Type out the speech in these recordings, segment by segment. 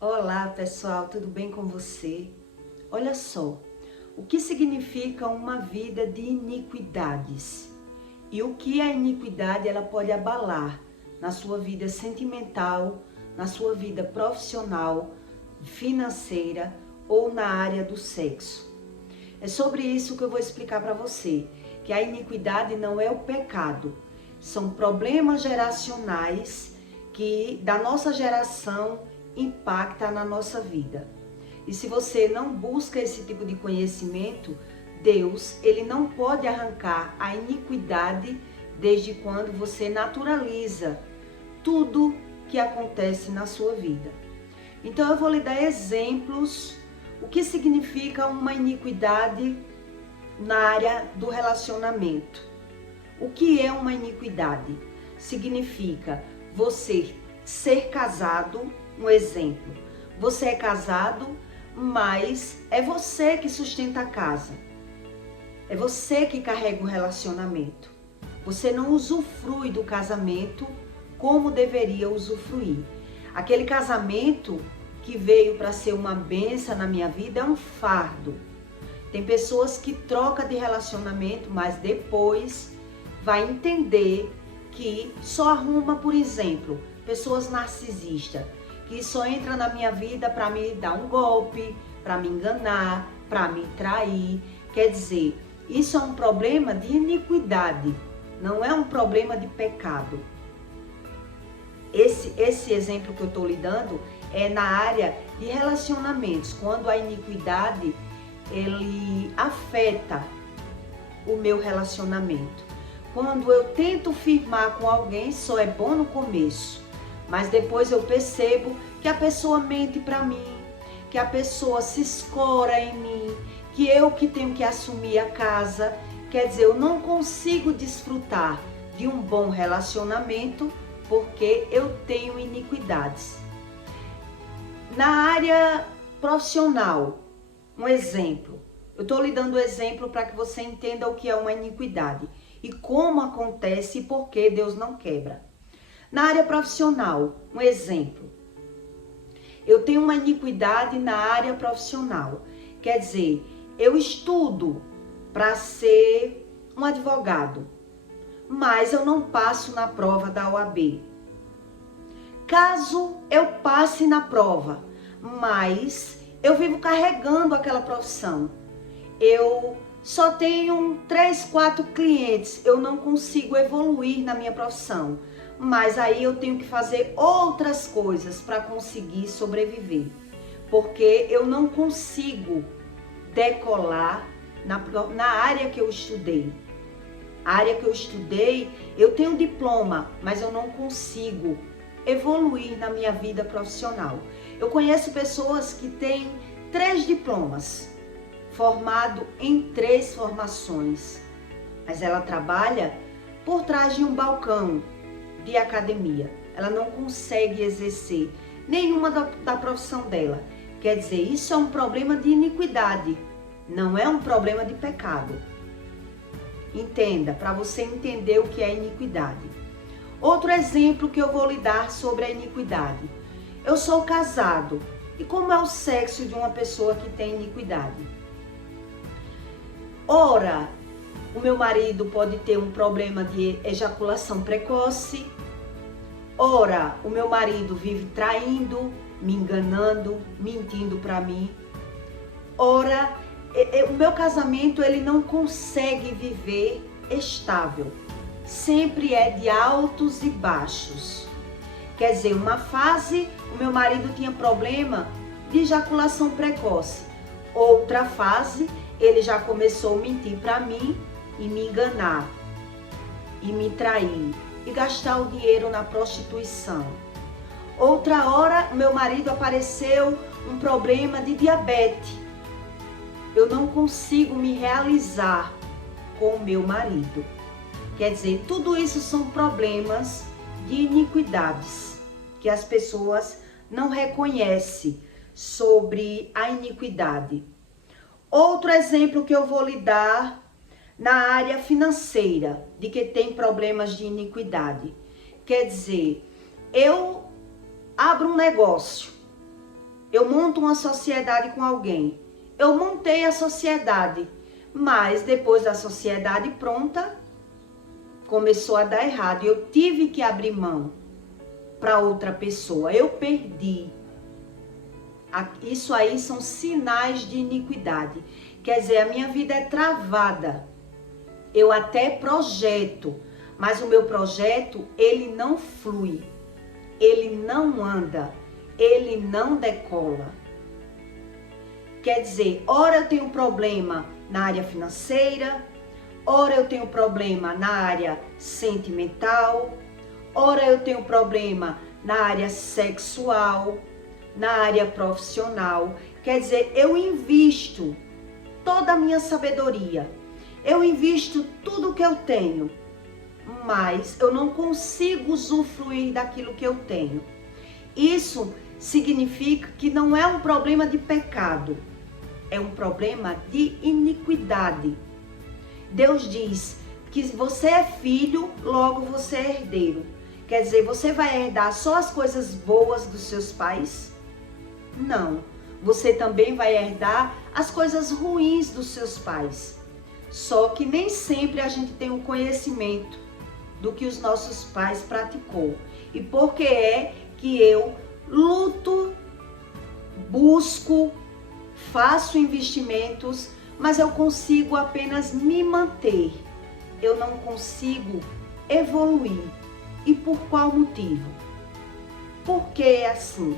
Olá pessoal, tudo bem com você? Olha só, o que significa uma vida de iniquidades? E o que a iniquidade ela pode abalar na sua vida sentimental, na sua vida profissional, financeira ou na área do sexo? É sobre isso que eu vou explicar para você, que a iniquidade não é o pecado, são problemas geracionais que da nossa geração impacta na nossa vida. E se você não busca esse tipo de conhecimento, Deus, ele não pode arrancar a iniquidade desde quando você naturaliza tudo que acontece na sua vida. Então eu vou lhe dar exemplos, o que significa uma iniquidade na área do relacionamento. O que é uma iniquidade? Significa você ser casado. Um exemplo, você é casado, mas é você que sustenta a casa. É você que carrega o relacionamento. Você não usufrui do casamento como deveria usufruir. Aquele casamento que veio para ser uma bênção na minha vida é um fardo. Tem pessoas que trocam de relacionamento, mas depois vai entender que só arruma, por exemplo, pessoas narcisistas, que só entra na minha vida para me dar um golpe, para me enganar, para me trair. Quer dizer, isso é um problema de iniquidade, não é um problema de pecado. Esse exemplo que eu estou lhe dando é na área de relacionamentos, quando a iniquidade ele afeta o meu relacionamento. Quando eu tento firmar com alguém, só é bom no começo. Mas depois eu percebo que a pessoa mente para mim, que a pessoa se escora em mim, que eu que tenho que assumir a casa. Quer dizer, eu não consigo desfrutar de um bom relacionamento porque eu tenho iniquidades. Na área profissional, um exemplo. Eu estou lhe dando exemplo para que você entenda o que é uma iniquidade e como acontece e por que Deus não quebra. Na área profissional, um exemplo. Eu tenho uma iniquidade na área profissional. Quer dizer, eu estudo para ser um advogado, mas eu não passo na prova da OAB. Caso eu passe na prova, mas eu vivo carregando aquela profissão. Eu só tenho 3, 4 clientes, eu não consigo evoluir na minha profissão. Mas aí eu tenho que fazer outras coisas para conseguir sobreviver, porque eu não consigo decolar na área que eu estudei. A área que eu estudei, eu tenho diploma, mas eu não consigo evoluir na minha vida profissional. Eu conheço pessoas que têm 3 diplomas, formado em 3 formações, mas ela trabalha por trás de um balcão de academia. Ela não consegue exercer nenhuma da profissão dela. Quer dizer, isso é um problema de iniquidade, não é um problema de pecado. Entenda, para você entender o que é iniquidade. Outro exemplo que eu vou lhe dar sobre a iniquidade. Eu sou casado. E como é o sexo de uma pessoa que tem iniquidade? Ora, o meu marido pode ter um problema de ejaculação precoce. Ora, o meu marido vive traindo, me enganando, mentindo para mim. Ora, o meu casamento ele não consegue viver estável. Sempre é de altos e baixos. Quer dizer, uma fase o meu marido tinha problema de ejaculação precoce. Outra fase, ele já começou a mentir para mim e me enganar e me trair e gastar o dinheiro na prostituição. Outra hora, meu marido apareceu um problema de diabetes. Eu não consigo me realizar com o meu marido. Quer dizer, tudo isso são problemas de iniquidades que as pessoas não reconhecem sobre a iniquidade. Outro exemplo que eu vou lhe dar na área financeira, de que tem problemas de iniquidade. Quer dizer, eu abro um negócio Eu monto uma sociedade com alguém. Eu montei a sociedade, mas depois da sociedade pronta, começou a dar errado. Eu tive que abrir mão para outra pessoa. Eu perdi. Isso aí são sinais de iniquidade. Quer dizer, a minha vida é travada. Eu até projeto, mas o meu projeto, ele não flui. Ele não anda. Ele não decola. Quer dizer, ora eu tenho problema na área financeira, ora eu tenho problema na área sentimental, ora eu tenho problema na área sexual, na área profissional. Quer dizer, eu invisto toda a minha sabedoria, eu invisto tudo que eu tenho, mas eu não consigo usufruir daquilo que eu tenho. Isso significa que não é um problema de pecado, é um problema de iniquidade. Deus diz que você é filho, logo você é herdeiro. Quer dizer, você vai herdar só as coisas boas dos seus pais? Não. Você também vai herdar as coisas ruins dos seus pais. Só que nem sempre a gente tem o conhecimento do que os nossos pais praticou. E por que é que eu luto, busco, faço investimentos, mas eu consigo apenas me manter. Eu não consigo evoluir. E por qual motivo? Por que é assim?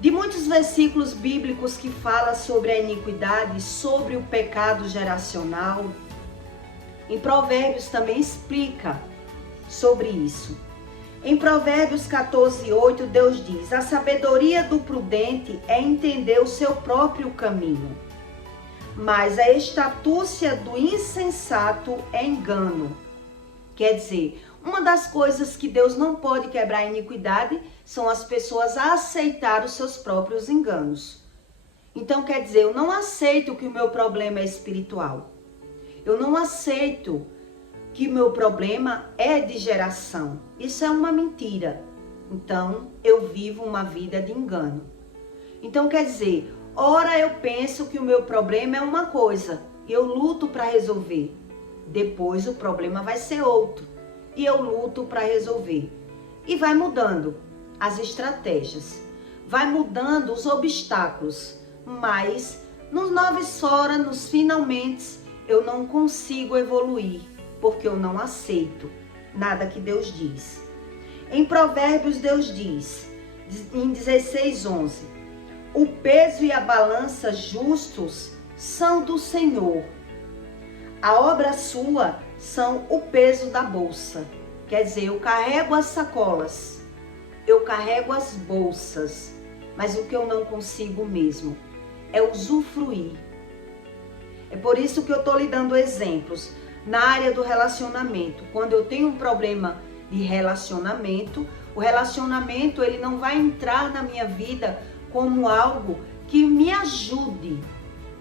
De muitos versículos bíblicos que falam sobre a iniquidade, sobre o pecado geracional, em Provérbios também explica sobre isso. Em Provérbios 14:8, Deus diz: a sabedoria do prudente é entender o seu próprio caminho, mas a estúcia do insensato é engano. Quer dizer, uma das coisas que Deus não pode quebrar a iniquidade são as pessoas aceitar os seus próprios enganos. Então, quer dizer, eu não aceito que o meu problema é espiritual. Eu não aceito que o meu problema é de geração. Isso é uma mentira. Então, eu vivo uma vida de engano. Então, quer dizer, ora eu penso que o meu problema é uma coisa e eu luto para resolver. Depois o problema vai ser outro e eu luto para resolver. E vai mudando as estratégias, vai mudando os obstáculos, mas nos 9 horas, nos finalmente, eu não consigo evoluir, porque eu não aceito nada que Deus diz. Em Provérbios, Deus diz, em 16:11, o peso e a balança justos são do Senhor. A obra sua são o peso da bolsa. Quer dizer, eu carrego as sacolas, eu carrego as bolsas, mas o que eu não consigo mesmo é usufruir. É por isso que eu estou lhe dando exemplos. Na área do relacionamento, quando eu tenho um problema de relacionamento, o relacionamento ele não vai entrar na minha vida como algo que me ajude.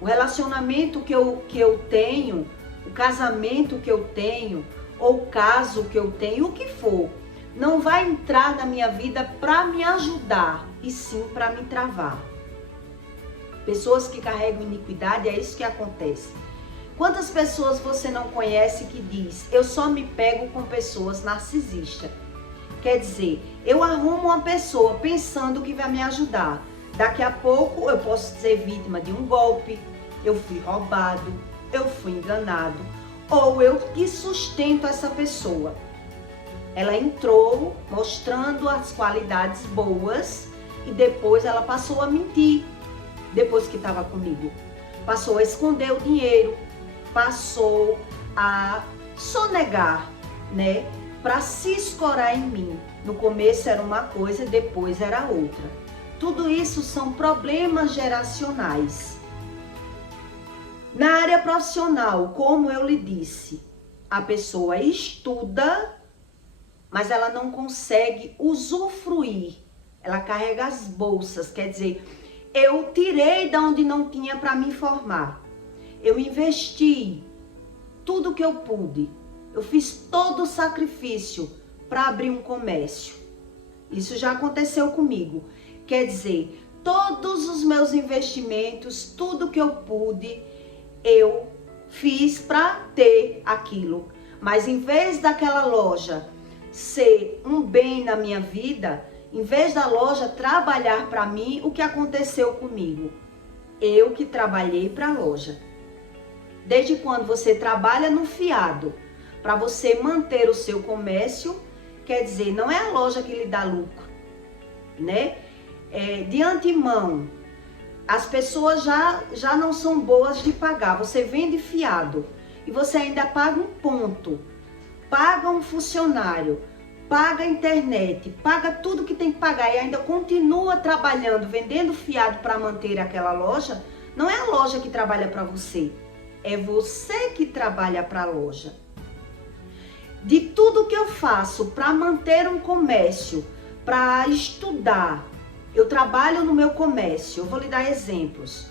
O relacionamento que eu tenho, o casamento que eu tenho, ou o caso que eu tenho, o que for, não vai entrar na minha vida para me ajudar, e sim para me travar. Pessoas que carregam iniquidade, é isso que acontece. Quantas pessoas você não conhece que diz, eu só me pego com pessoas narcisistas? Quer dizer, eu arrumo uma pessoa pensando que vai me ajudar. Daqui a pouco eu posso ser vítima de um golpe, eu fui roubado, eu fui enganado, ou eu que sustento essa pessoa. Ela entrou mostrando as qualidades boas e depois ela passou a mentir, depois que estava comigo. Passou a esconder o dinheiro, passou a sonegar, né? Para se escorar em mim. No começo era uma coisa, depois era outra. Tudo isso são problemas geracionais. Na área profissional, como eu lhe disse, a pessoa estuda, mas ela não consegue usufruir. Ela carrega as bolsas, quer dizer, eu tirei de onde não tinha para me formar. Eu investi tudo que eu pude. Eu fiz todo o sacrifício para abrir um comércio. Isso já aconteceu comigo. Quer dizer, todos os meus investimentos, tudo que eu pude, eu fiz para ter aquilo. Mas em vez daquela loja ser um bem na minha vida, em vez da loja trabalhar para mim, o que aconteceu comigo? Eu que trabalhei para a loja. Desde quando você trabalha no fiado, para você manter o seu comércio, quer dizer, não é a loja que lhe dá lucro, né? De antemão, as pessoas já não são boas de pagar. Você vende fiado e você ainda paga um ponto, paga um funcionário, paga a internet, paga tudo que tem que pagar e ainda continua trabalhando, vendendo fiado para manter aquela loja. Não é a loja que trabalha para você, é você que trabalha para a loja. De tudo que eu faço para manter um comércio, para estudar, eu trabalho no meu comércio, eu vou lhe dar exemplos.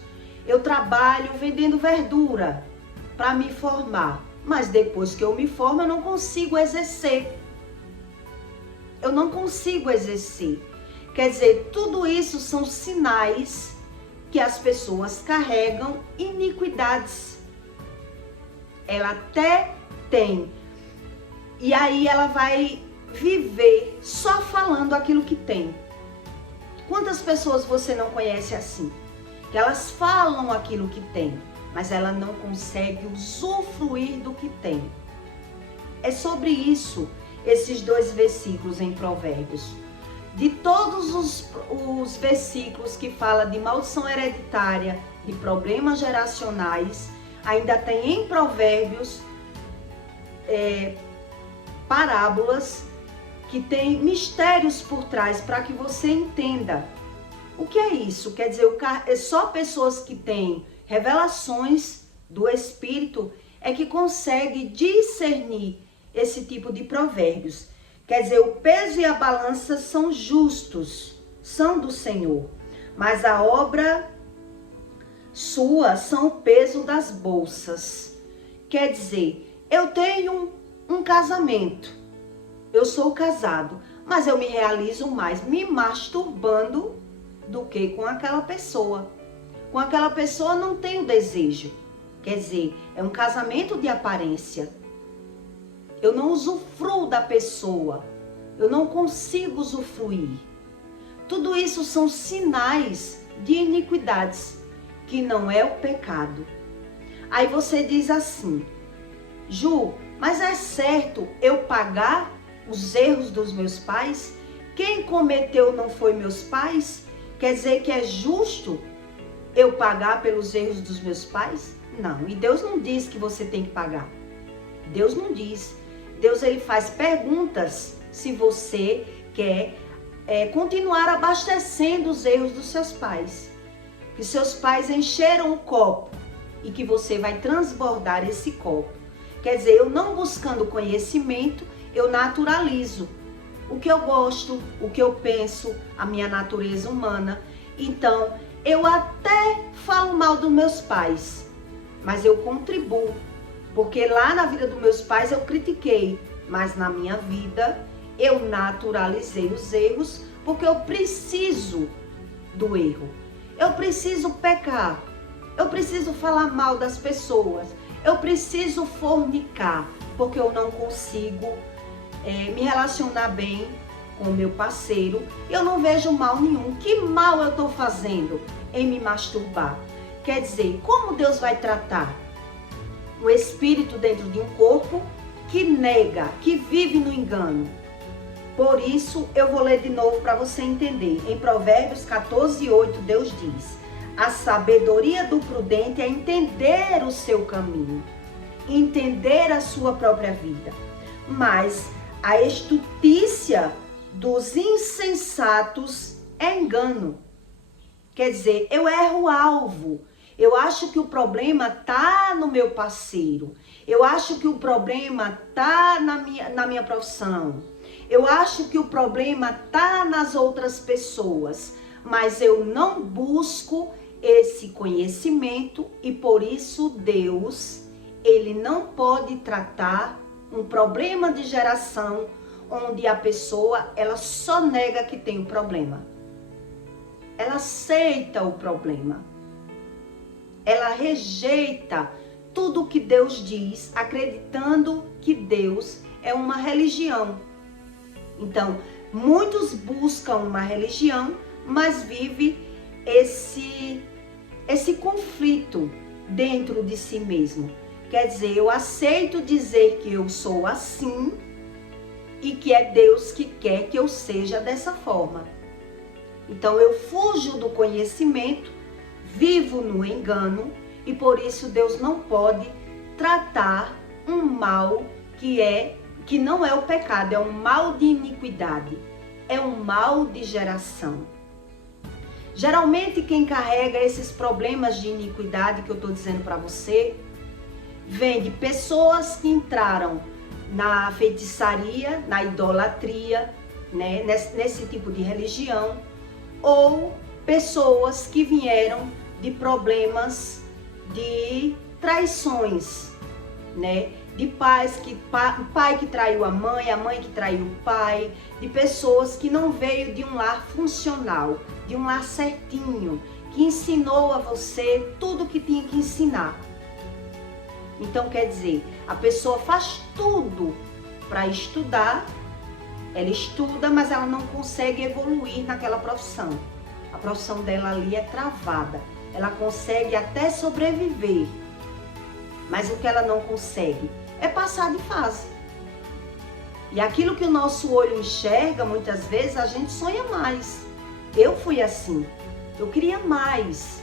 Eu trabalho vendendo verdura para me formar, mas depois que eu me formo eu não consigo exercer. Eu não consigo exercer. Quer dizer, tudo isso são sinais que as pessoas carregam iniquidades. Ela até tem. E aí ela vai viver só falando aquilo que tem. Quantas pessoas você não conhece assim? Que elas falam aquilo que tem, mas ela não consegue usufruir do que tem. É sobre isso esses 2 versículos em Provérbios. De todos os versículos que fala de maldição hereditária, de problemas geracionais, ainda tem em Provérbios parábolas que tem mistérios por trás para que você entenda. O que é isso? Quer dizer, só pessoas que têm revelações do Espírito é que conseguem discernir esse tipo de provérbios. Quer dizer, o peso e a balança são justos, são do Senhor, mas a obra sua são o peso das bolsas. Quer dizer, eu tenho um casamento, eu sou casado, mas eu me realizo mais me masturbando do que com aquela pessoa. Com aquela pessoa não tenho desejo. Quer dizer, é um casamento de aparência. Eu não usufruo da pessoa, eu não consigo usufruir. Tudo isso são sinais de iniquidades, que não é o pecado. Aí você diz assim: Ju, mas é certo eu pagar os erros dos meus pais? Quem cometeu não foi meus pais? Quer dizer que é justo eu pagar pelos erros dos meus pais? Não, e Deus não diz que você tem que pagar. Deus não diz. Deus, ele faz perguntas se você quer continuar abastecendo os erros dos seus pais. Que seus pais encheram o copo e que você vai transbordar esse copo. Quer dizer, eu não buscando conhecimento, eu naturalizo o que eu gosto, o que eu penso, a minha natureza humana. Então, eu até falo mal dos meus pais, mas eu contribuo. Porque lá na vida dos meus pais eu critiquei, mas na minha vida eu naturalizei os erros, porque eu preciso do erro. Eu preciso pecar, eu preciso falar mal das pessoas, eu preciso fornicar, porque eu não consigo me relacionar bem com o meu parceiro. Eu não vejo mal nenhum. Que mal eu estou fazendo em me masturbar? Quer dizer, como Deus vai tratar o espírito dentro de um corpo que nega, que vive no engano? Por isso, eu vou ler de novo para você entender. Em Provérbios 14:8, Deus diz: a sabedoria do prudente é entender o seu caminho, entender a sua própria vida. Mas a estultícia dos insensatos é engano. Quer dizer, eu erro o alvo. Eu acho que o problema tá no meu parceiro. Eu acho que o problema tá na minha profissão. Eu acho que o problema tá nas outras pessoas. Mas eu não busco esse conhecimento e por isso Deus, ele não pode tratar um problema de geração onde a pessoa, ela só nega que tem o problema. ela aceita o problema. Ela rejeita tudo que Deus diz, acreditando que Deus é uma religião. Então, muitos buscam uma religião, mas vive esse conflito dentro de si mesmo. Quer dizer, eu aceito dizer que eu sou assim e que é Deus que quer que eu seja dessa forma. Então eu fujo do conhecimento, vivo no engano e por isso Deus não pode tratar um mal que não é o pecado, é um mal de iniquidade, é um mal de geração. Geralmente quem carrega esses problemas de iniquidade que eu estou dizendo para você, vem de pessoas que entraram na feitiçaria, na idolatria, né, nesse tipo de religião, ou pessoas que vieram de problemas de traições, né? De pai que traiu a mãe que traiu o pai, de pessoas que não veio de um lar funcional, de um lar certinho, que ensinou a você tudo que tinha que ensinar. Então quer dizer, a pessoa faz tudo para estudar, ela estuda, mas ela não consegue evoluir naquela profissão. A profissão dela ali é travada, ela consegue até sobreviver, mas o que ela não consegue é passar de fase. E aquilo que o nosso olho enxerga, muitas vezes a gente sonha mais. Eu fui assim, eu queria mais,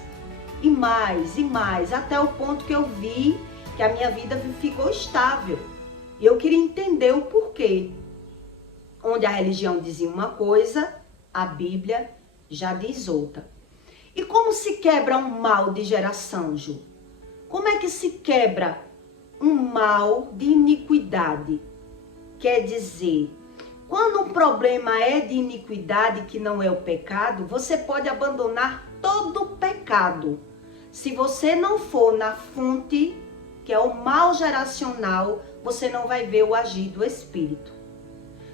e mais, e mais, até o ponto que eu vi que a minha vida ficou estável. E eu queria entender o porquê. Onde a religião dizia uma coisa, a Bíblia já diz outra. E como se quebra um mal de geração, Ju? Como é que se quebra um mal de iniquidade? Quer dizer, quando um problema é de iniquidade, que não é o pecado, você pode abandonar todo o pecado. Se você não for na fonte, que é o mal geracional, você não vai ver o agir do Espírito.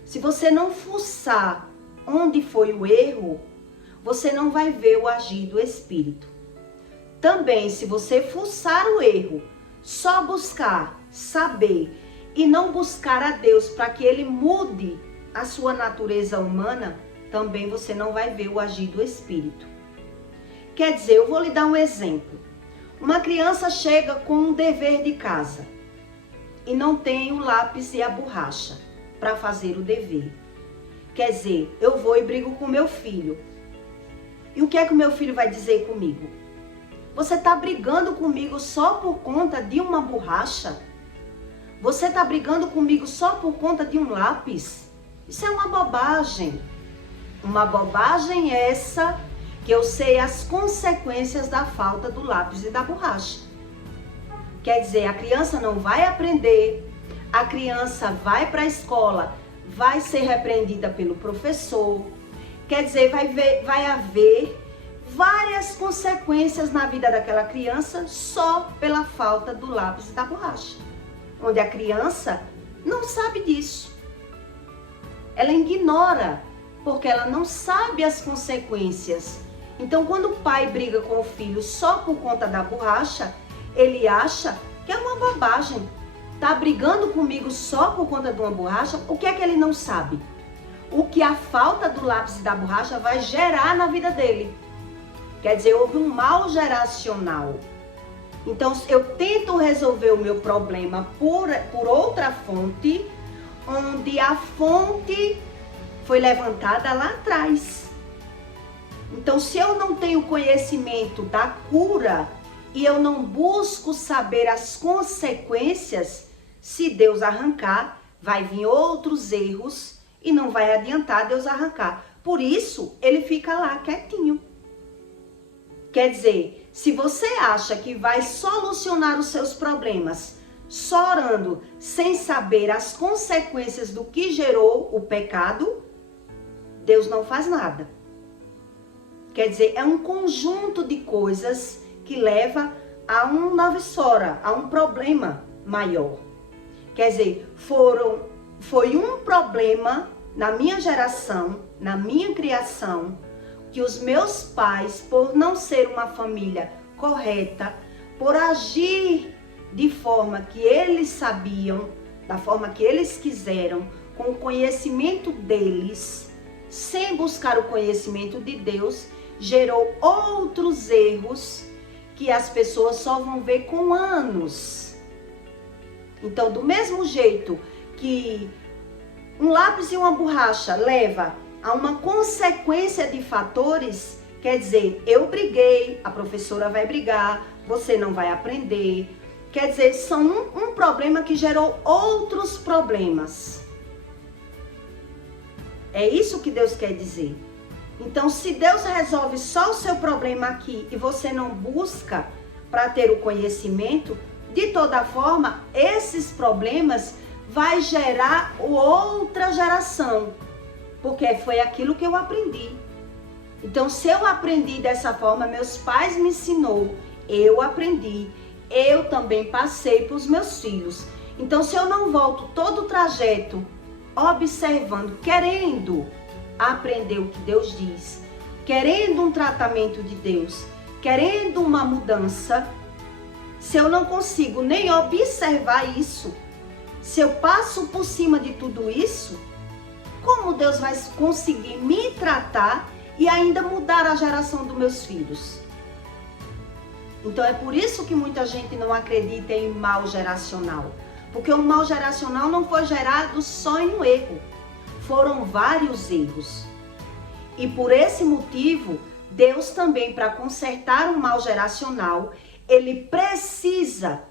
Se você não fuçar onde foi o erro, você não vai ver o agir do Espírito. Também, se você fuçar o erro, só buscar saber e não buscar a Deus para que Ele mude a sua natureza humana, também você não vai ver o agir do Espírito. Quer dizer, eu vou lhe dar um exemplo. Uma criança chega com um dever de casa e não tem o lápis e a borracha para fazer o dever. Quer dizer, eu vou e brigo com meu filho. E o que é que o meu filho vai dizer comigo? Você está brigando comigo só por conta de uma borracha? Você está brigando comigo só por conta de um lápis? Isso é uma bobagem. Uma bobagem essa que eu sei as consequências da falta do lápis e da borracha. Quer dizer, a criança não vai aprender, a criança vai para a escola, vai ser repreendida pelo professor. Quer dizer, vai haver várias consequências na vida daquela criança só pela falta do lápis e da borracha. Onde a criança não sabe disso. Ela ignora, porque ela não sabe as consequências. Então, quando o pai briga com o filho só por conta da borracha, ele acha que é uma bobagem. Tá brigando comigo só por conta de uma borracha? O que é que ele não sabe? O que a falta do lápis e da borracha vai gerar na vida dele. Quer dizer, houve um mal geracional. Então, eu tento resolver o meu problema por outra fonte, onde a fonte foi levantada lá atrás. Então, se eu não tenho conhecimento da cura e eu não busco saber as consequências, se Deus arrancar, vai vir outros erros e não vai adiantar Deus arrancar. Por isso, ele fica lá quietinho. Quer dizer, se você acha que vai solucionar os seus problemas só orando, sem saber as consequências do que gerou o pecado, Deus não faz nada. Quer dizer, é um conjunto de coisas que leva a um navissora, a um problema maior. Quer dizer, foi um problema na minha geração, na minha criação, que os meus pais, por não ser uma família correta, por agir de forma que eles sabiam, da forma que eles quiseram, com o conhecimento deles, sem buscar o conhecimento de Deus, gerou outros erros que as pessoas só vão ver com anos. Então, do mesmo jeito que um lápis e uma borracha leva a uma consequência de fatores, quer dizer, eu briguei, a professora vai brigar, você não vai aprender. Quer dizer, são um problema que gerou outros problemas. É isso que Deus quer dizer. Então, se Deus resolve só o seu problema aqui e você não busca para ter o conhecimento, de toda forma, esses problemas vai gerar outra geração, porque foi aquilo que eu aprendi. Então, se eu aprendi dessa forma, meus pais me ensinou, eu aprendi, eu também passei para os meus filhos. Então, se eu não volto todo o trajeto observando, querendo aprender o que Deus diz, querendo um tratamento de Deus, querendo uma mudança, se eu não consigo nem observar isso, se eu passo por cima de tudo isso, como Deus vai conseguir me tratar e ainda mudar a geração dos meus filhos? Então é por isso que muita gente não acredita em mal geracional. Porque o mal geracional não foi gerado só em um erro. Foram vários erros. E por esse motivo, Deus também, para consertar um mal geracional, Ele precisa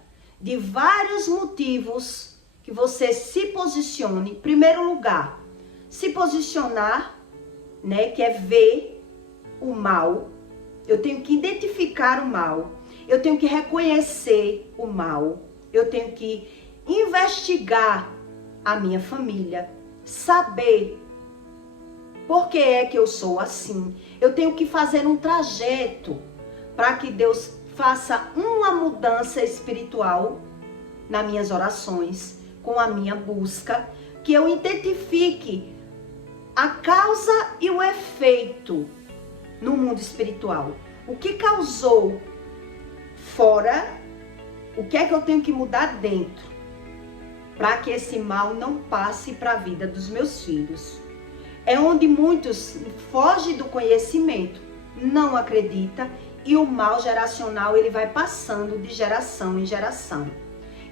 de vários motivos que você se posicione. Em primeiro lugar, se posicionar, né, que é ver o mal. Eu tenho que identificar o mal. Eu tenho que reconhecer o mal. Eu tenho que investigar a minha família. Saber por que é que eu sou assim. Eu tenho que fazer um trajeto para que Deus faça uma mudança espiritual nas minhas orações, com a minha busca, que eu identifique a causa e o efeito no mundo espiritual. O que causou fora, o que é que eu tenho que mudar dentro, para que esse mal não passe para a vida dos meus filhos. É onde muitos fogem do conhecimento, não acreditam, e o mal geracional ele vai passando de geração em geração.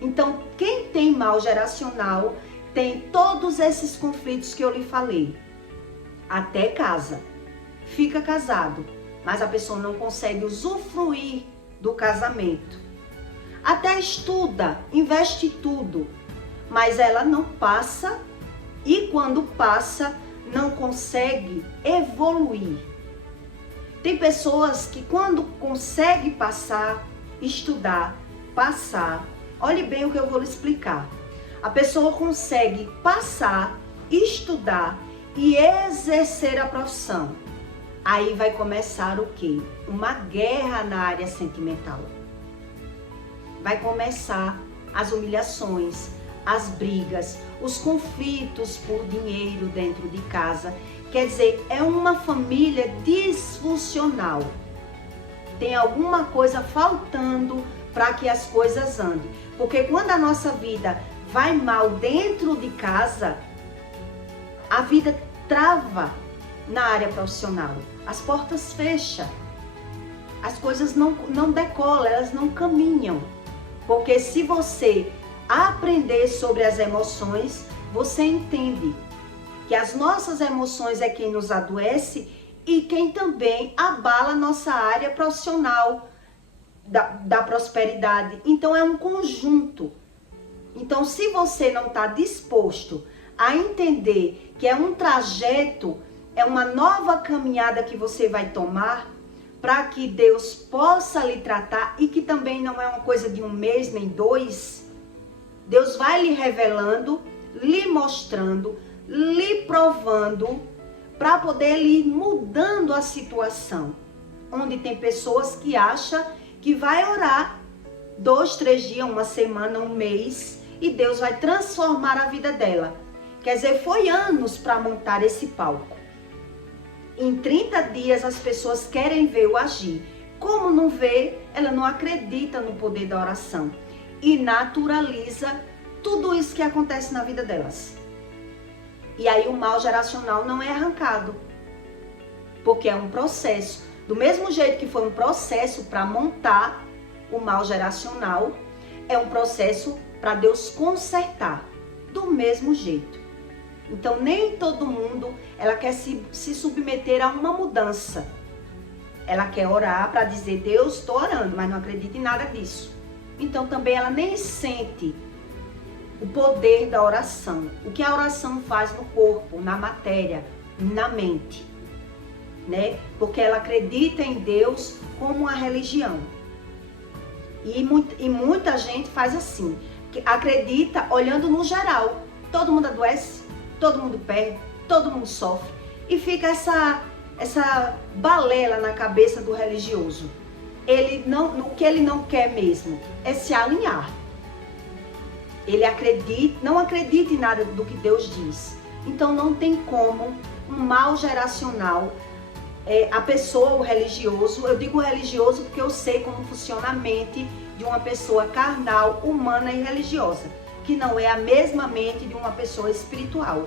Então, quem tem mal geracional tem todos esses conflitos que eu lhe falei. Até casa. Fica casado, mas a pessoa não consegue usufruir do casamento. Até estuda, investe tudo, mas ela não passa, e quando passa, não consegue evoluir. Tem pessoas que quando consegue passar, estudar, passar, olhe bem o que eu vou lhe explicar. A pessoa consegue passar, estudar e exercer a profissão. Aí vai começar o quê? Uma guerra na área sentimental. Vai começar as humilhações, as brigas, os conflitos por dinheiro dentro de casa. Quer dizer, é uma família disfuncional. Tem alguma coisa faltando para que as coisas andem. Porque quando a nossa vida vai mal dentro de casa, a vida trava na área profissional. As portas fecham. As coisas não decolam, elas não caminham. Porque se você aprender sobre as emoções, você entende que as nossas emoções é quem nos adoece e quem também abala nossa área profissional da prosperidade. Então é um conjunto. Então se você não está disposto a entender que é um trajeto, é uma nova caminhada que você vai tomar para que Deus possa lhe tratar, e que também não é uma coisa de um mês nem dois, Deus vai lhe revelando, lhe mostrando, lhe provando, para poder ir mudando a situação. Onde tem pessoas que acham que vai orar 2, 3 dias, uma semana, um mês, e Deus vai transformar a vida dela. Quer dizer, foi anos para montar esse palco. Em 30 dias as pessoas querem ver o agir. Como não vê, ela não acredita no poder da oração e naturaliza tudo isso que acontece na vida delas. E aí o mal geracional não é arrancado, porque é um processo. Do mesmo jeito que foi um processo para montar o mal geracional, é um processo para Deus consertar, do mesmo jeito. Então nem todo mundo, ela quer se submeter a uma mudança. Ela quer orar para dizer, Deus, estou orando, mas não acredita em nada disso. Então também ela nem sente o poder da oração. O que a oração faz no corpo, na matéria, na mente, né? Porque ela acredita em Deus como uma religião. E muita gente faz assim, que acredita olhando no geral. Todo mundo adoece, todo mundo perde, todo mundo sofre. E fica essa balela na cabeça do religioso. O que ele não quer mesmo é se alinhar. Ele não acredita em nada do que Deus diz. Então não tem como um mal geracional, a pessoa, o religioso, eu digo religioso porque eu sei como funciona a mente de uma pessoa carnal, humana e religiosa, que não é a mesma mente de uma pessoa espiritual.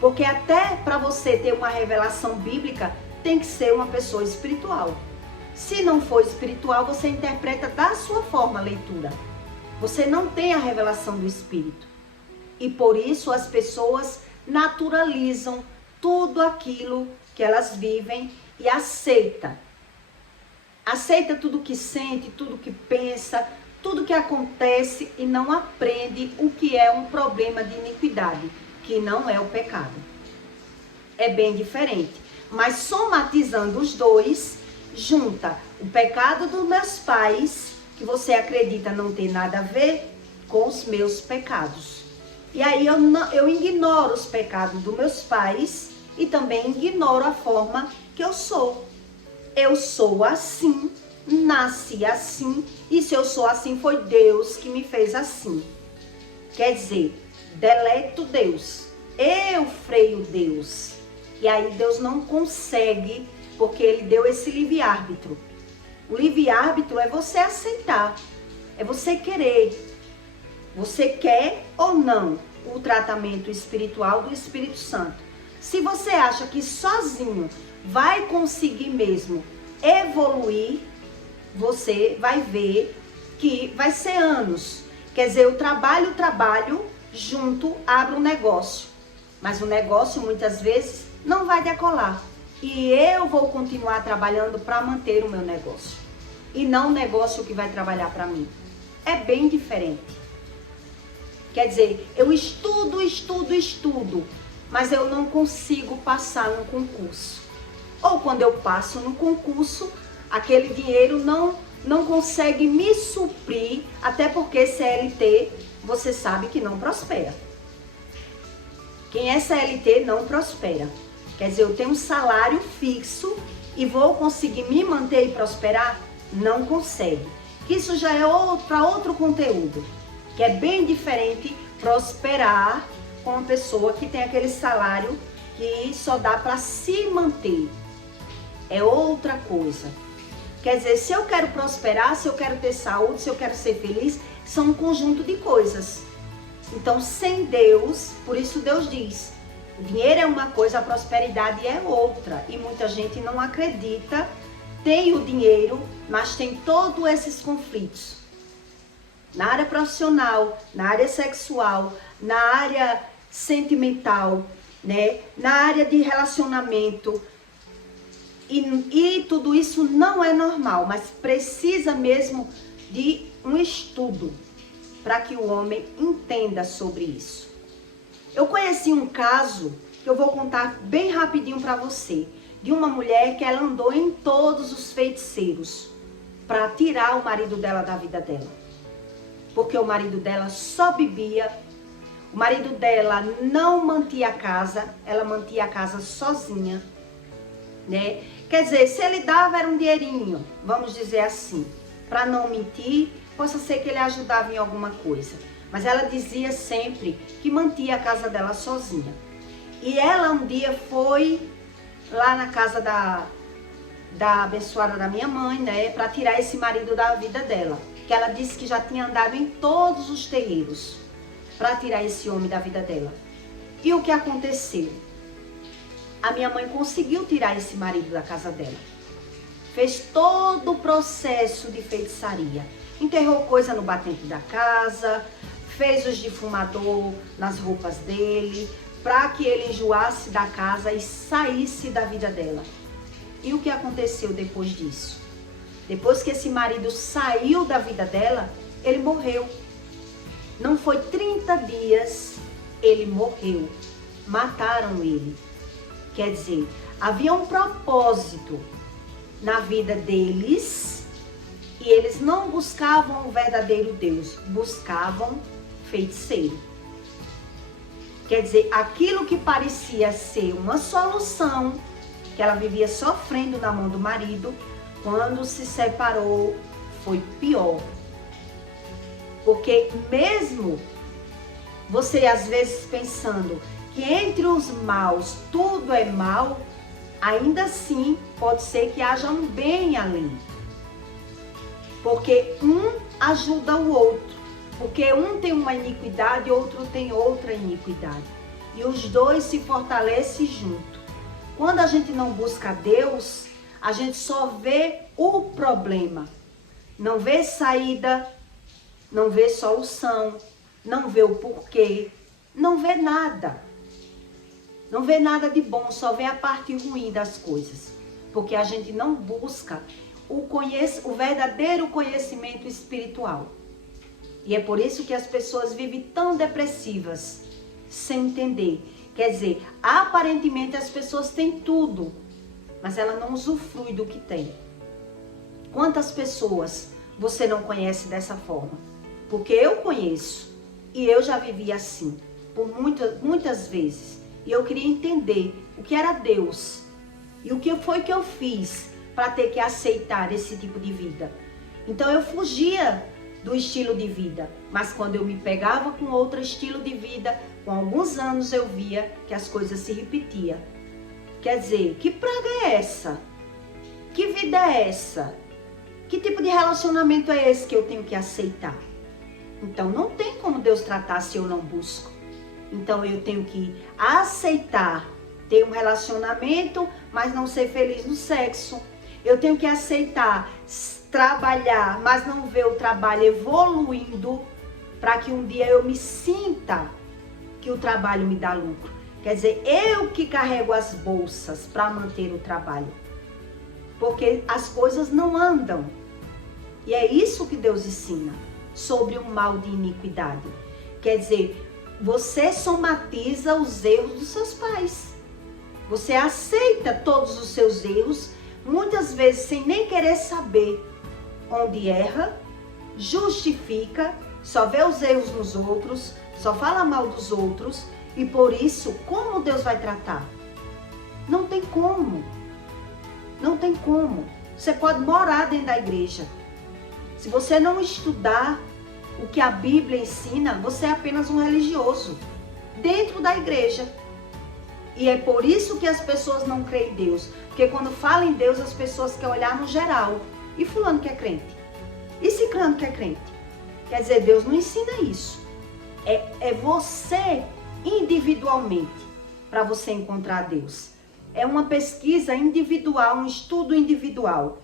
Porque até para você ter uma revelação bíblica, tem que ser uma pessoa espiritual. Se não for espiritual, você interpreta da sua forma a leitura. Você não tem a revelação do Espírito. E por isso as pessoas naturalizam tudo aquilo que elas vivem e aceita. Aceita tudo que sente, tudo que pensa, tudo que acontece e não aprende o que é um problema de iniquidade, que não é o pecado. É bem diferente. Mas somatizando os dois, junta o pecado dos meus pais, que você acredita não ter nada a ver, com os meus pecados. E aí eu ignoro os pecados dos meus pais e também ignoro a forma que eu sou. Eu sou assim, nasci assim, e se eu sou assim foi Deus que me fez assim. Quer dizer, deleto Deus, eu freio Deus. E aí Deus não consegue, porque Ele deu esse livre-árbitro. O livre-árbitro é você aceitar, é você querer. Você quer ou não o tratamento espiritual do Espírito Santo. Se você acha que sozinho vai conseguir mesmo evoluir, você vai ver que vai ser anos. Quer dizer, eu trabalho, junto, abro um negócio. Mas o negócio muitas vezes não vai decolar. E eu vou continuar trabalhando para manter o meu negócio. E não o negócio que vai trabalhar para mim. É bem diferente. Quer dizer, eu estudo, mas eu não consigo passar no concurso. Ou quando eu passo no concurso, aquele dinheiro não consegue me suprir, até porque CLT, você sabe que não prospera. Quem é CLT não prospera. Quer dizer, eu tenho um salário fixo e vou conseguir me manter e prosperar? Não consegue. Isso já é outro conteúdo, que é bem diferente prosperar com uma pessoa que tem aquele salário que só dá para se manter. É outra coisa. Quer dizer, se eu quero prosperar, se eu quero ter saúde, se eu quero ser feliz, são um conjunto de coisas. Então, sem Deus, por isso Deus diz, o dinheiro é uma coisa, a prosperidade é outra. E muita gente não acredita, tem o dinheiro, mas tem todos esses conflitos. Na área profissional, na área sexual, na área sentimental, né? Na área de relacionamento. E tudo isso não é normal, mas precisa mesmo de um estudo para que o homem entenda sobre isso. Eu conheci um caso que eu vou contar bem rapidinho para você, de uma mulher que ela andou em todos os feiticeiros para tirar o marido dela da vida dela. Porque o marido dela só bebia, o marido dela não mantia a casa, ela mantia a casa sozinha, né? Quer dizer, se ele dava era um dinheirinho, vamos dizer assim, para não mentir, possa ser que ele ajudava em alguma coisa. Mas ela dizia sempre que mantia a casa dela sozinha. E ela um dia foi lá na casa da abençoada da minha mãe, né, para tirar esse marido da vida dela. Que ela disse que já tinha andado em todos os terreiros para tirar esse homem da vida dela. E o que aconteceu? A minha mãe conseguiu tirar esse marido da casa dela. Fez todo o processo de feitiçaria. Enterrou coisa no batente da casa, fez os defumador nas roupas dele, para que ele enjoasse da casa e saísse da vida dela. E o que aconteceu depois disso? Depois que esse marido saiu da vida dela, ele morreu. Não foi 30 dias, ele morreu. Mataram ele. Quer dizer, havia um propósito na vida deles e eles não buscavam o verdadeiro Deus, buscavam feiticeiro. Quer dizer, aquilo que parecia ser uma solução, que ela vivia sofrendo na mão do marido, quando se separou, foi pior. Porque mesmo você às vezes pensando que entre os maus tudo é mal, ainda assim pode ser que haja um bem ali. Porque um ajuda o outro. Porque um tem uma iniquidade e outro tem outra iniquidade. E os dois se fortalecem junto. Quando a gente não busca Deus, a gente só vê o problema. Não vê saída, não vê solução, não vê o porquê, não vê nada. Não vê nada de bom, só vê a parte ruim das coisas. Porque a gente não busca o verdadeiro conhecimento espiritual. E é por isso que as pessoas vivem tão depressivas, sem entender. Quer dizer, aparentemente as pessoas têm tudo, mas ela não usufrui do que tem. Quantas pessoas você não conhece dessa forma? Porque eu conheço e eu já vivi assim, por muitas vezes. E eu queria entender o que era Deus e o que foi que eu fiz para ter que aceitar esse tipo de vida. Então eu fugia do estilo de vida, mas quando eu me pegava com outro estilo de vida, com alguns anos eu via que as coisas se repetiam. Quer dizer, que praga é essa? Que vida é essa? Que tipo de relacionamento é esse que eu tenho que aceitar? Então não tem como Deus tratar se eu não busco. Então eu tenho que aceitar ter um relacionamento, mas não ser feliz no sexo. Eu tenho que aceitar trabalhar, mas não ver o trabalho evoluindo, para que um dia eu me sinta que o trabalho me dá lucro. Quer dizer, eu que carrego as bolsas para manter o trabalho. Porque as coisas não andam. E é isso que Deus ensina sobre o mal de iniquidade. Quer dizer, você somatiza os erros dos seus pais. Você aceita todos os seus erros, muitas vezes sem nem querer saber onde erra, justifica, só vê os erros nos outros, só fala mal dos outros, e por isso, como Deus vai tratar? Não tem como. Não tem como. Você pode morar dentro da igreja. Se você não estudar o que a Bíblia ensina, você é apenas um religioso dentro da igreja. E é por isso que as pessoas não creem em Deus. Porque quando falam em Deus, as pessoas querem olhar no geral. E fulano que é crente? E ciclano que é crente? Quer dizer, Deus não ensina isso. É você individualmente para você encontrar Deus. É uma pesquisa individual, um estudo individual.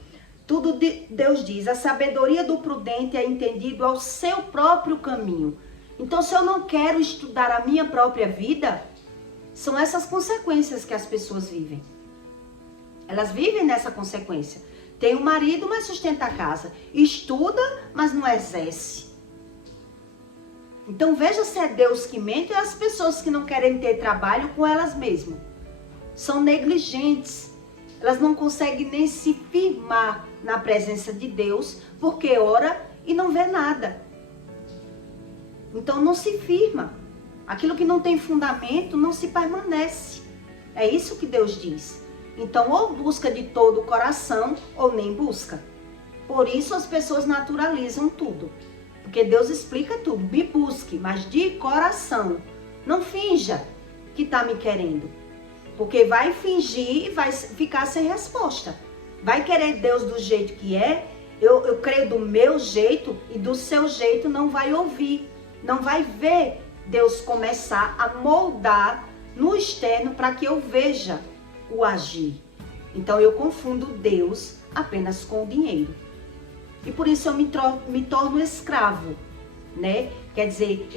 Deus diz, a sabedoria do prudente é entendido ao seu próprio caminho. Então, se eu não quero estudar a minha própria vida, são essas consequências que as pessoas vivem. Elas vivem nessa consequência. Tem um marido, mas sustenta a casa. Estuda, mas não exerce. Então veja se é Deus que mente ou as pessoas que não querem ter trabalho com elas mesmas. São negligentes. Elas não conseguem nem se firmar na presença de Deus, porque ora e não vê nada. Então não se firma. Aquilo que não tem fundamento não se permanece. É isso que Deus diz. Então ou busca de todo o coração ou nem busca. Por isso as pessoas naturalizam tudo. Porque Deus explica tudo. Me busque, mas de coração. Não finja que está me querendo. Porque vai fingir e vai ficar sem resposta. Vai querer Deus do jeito que é, eu creio do meu jeito e do seu jeito não vai ouvir. Não vai ver Deus começar a moldar no externo para que eu veja o agir. Então eu confundo Deus apenas com o dinheiro. E por isso eu me torno escravo, né? Quer dizer,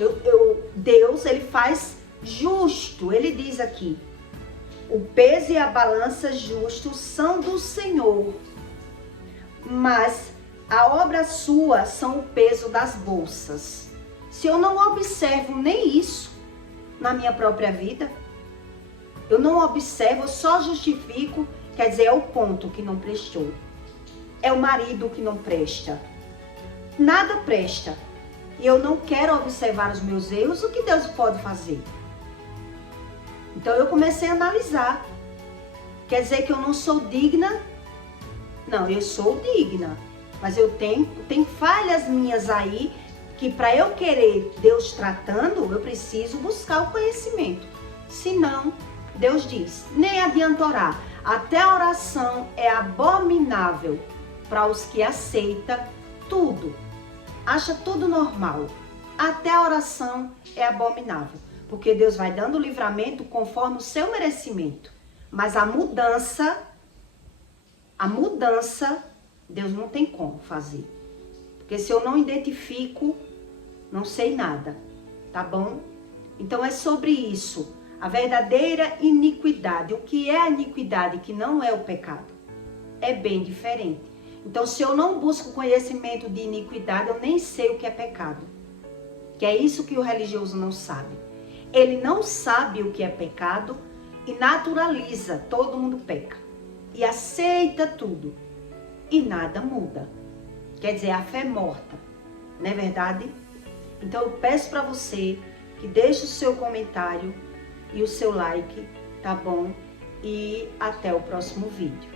Deus, ele faz justo. Ele diz aqui, o peso e a balança justos são do Senhor, mas a obra sua são o peso das bolsas. Se eu não observo nem isso na minha própria vida, eu não observo, eu só justifico, quer dizer, é o ponto que não prestou. É o marido que não presta. Nada presta. E eu não quero observar os meus erros, o que Deus pode fazer? Então eu comecei a analisar. Quer dizer que eu não sou digna? Não, eu sou digna. Mas eu tenho falhas minhas aí, que para eu querer Deus tratando, eu preciso buscar o conhecimento. Senão, Deus diz, nem adianta orar. Até a oração é abominável para os que aceitam tudo. Acha tudo normal. Até a oração é abominável. Porque Deus vai dando o livramento conforme o seu merecimento. Mas a mudança, Deus não tem como fazer. Porque se eu não identifico, não sei nada, tá bom? Então é sobre isso. A verdadeira iniquidade. O que é a iniquidade que não é o pecado? É bem diferente. Então se eu não busco conhecimento de iniquidade, eu nem sei o que é pecado. Que é isso que o religioso não sabe. Ele não sabe o que é pecado e naturaliza, todo mundo peca. E aceita tudo. E nada muda. Quer dizer, a fé é morta. Não é verdade? Então eu peço para você que deixe o seu comentário e o seu like, tá bom? E até o próximo vídeo.